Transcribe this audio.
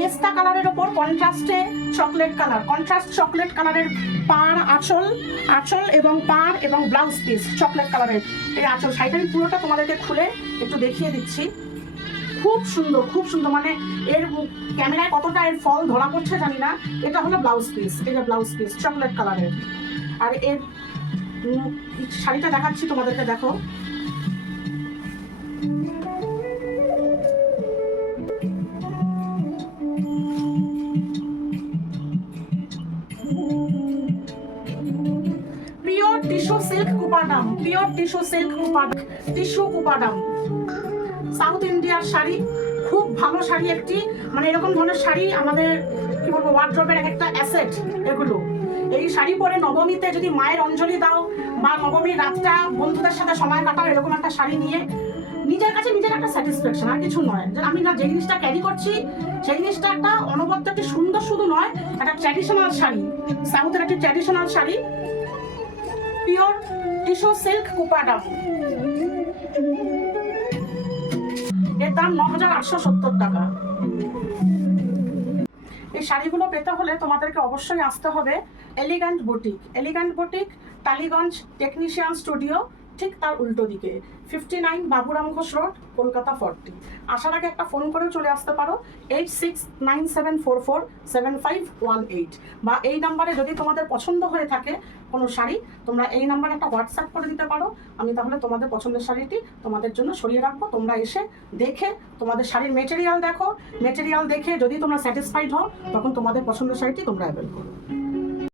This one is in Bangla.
পেস্তা কালারের ওপর কন্ট্রাস্টে চকলেট কালার, কন্ট্রাস্ট চকলেট কালারের পাড়, আঁচল এবং পাড় এবং ব্লাউজ পিস চকলেট কালারের এই আঁচল। শাড়িটা আমি পুরোটা তোমাদেরকে খুলে একটু দেখিয়ে দিচ্ছি। খুব সুন্দর, খুব সুন্দর, মানে এর ক্যামেরায় কতটা এর ফল ধরা পড়ছে জানি না। এটা হলো ব্লাউজ পিস, এই যে ব্লাউজ পিস চকলেট কালারের। আর এর শাড়িটা দেখাচ্ছি তোমাদেরকে, দেখো pure tissue silk Kuppadam, pure tissue silk tissue Kuppadam, south ইন্ডিয়ার শাড়ি, খুব ভালো শাড়ি একটি। মানে এরকম ধরনের শাড়ি আমাদের কি বলবো ওয়ার্ড্রবের একটা অ্যাসেট এগুলো। এই শাড়ি পরে নবমীতে যদি মায়ের অঞ্জলি দাও বা নবমীর রাতটা বন্ধুদের সাথে সময় কাটাও, এরকম একটা শাড়ি নিয়ে নিজের কাছে নিজের একটা স্যাটিসফ্যাকশন, আর কিছু নয়। যে আমি না যে জিনিসটা ক্যারি করছি সেই জিনিসটা একটা অনবদ্য একটি সুন্দর শুধু নয়, একটা ট্র্যাডিশনাল শাড়ি, সাউথের একটি ট্র্যাডিশনাল শাড়ি, পিওর টিস্যু সিল্ক কুপাডাম। এর দাম ৯,৮৭০ টাকা। এই শাড়িগুলো পেতে হলে তোমাদেরকে অবশ্যই আসতে হবে elegant boutique. Elegant boutique Tollygunge technician studio, ঠিক তার উল্টো দিকে, 59 বাবুরাম ঘোষ রোড, কলকাতা 40। আসার আগে একটা ফোন করে চলে আসতে পারো 8697447518, বা এই নাম্বারে যদি তোমাদের পছন্দ হয়ে থাকে কোনো শাড়ি, তোমরা এই নাম্বারে একটা হোয়াটসঅ্যাপ করে দিতে পারো। আমি তাহলে তোমাদের পছন্দের শাড়িটি তোমাদের জন্য সরিয়ে রাখবো। তোমরা এসে দেখে তোমাদের শাড়ির মেটেরিয়াল দেখো, মেটেরিয়াল দেখে যদি তোমরা স্যাটিসফাইড হও তখন তোমাদের পছন্দের শাড়িটি তোমরা অ্যাভেল করো।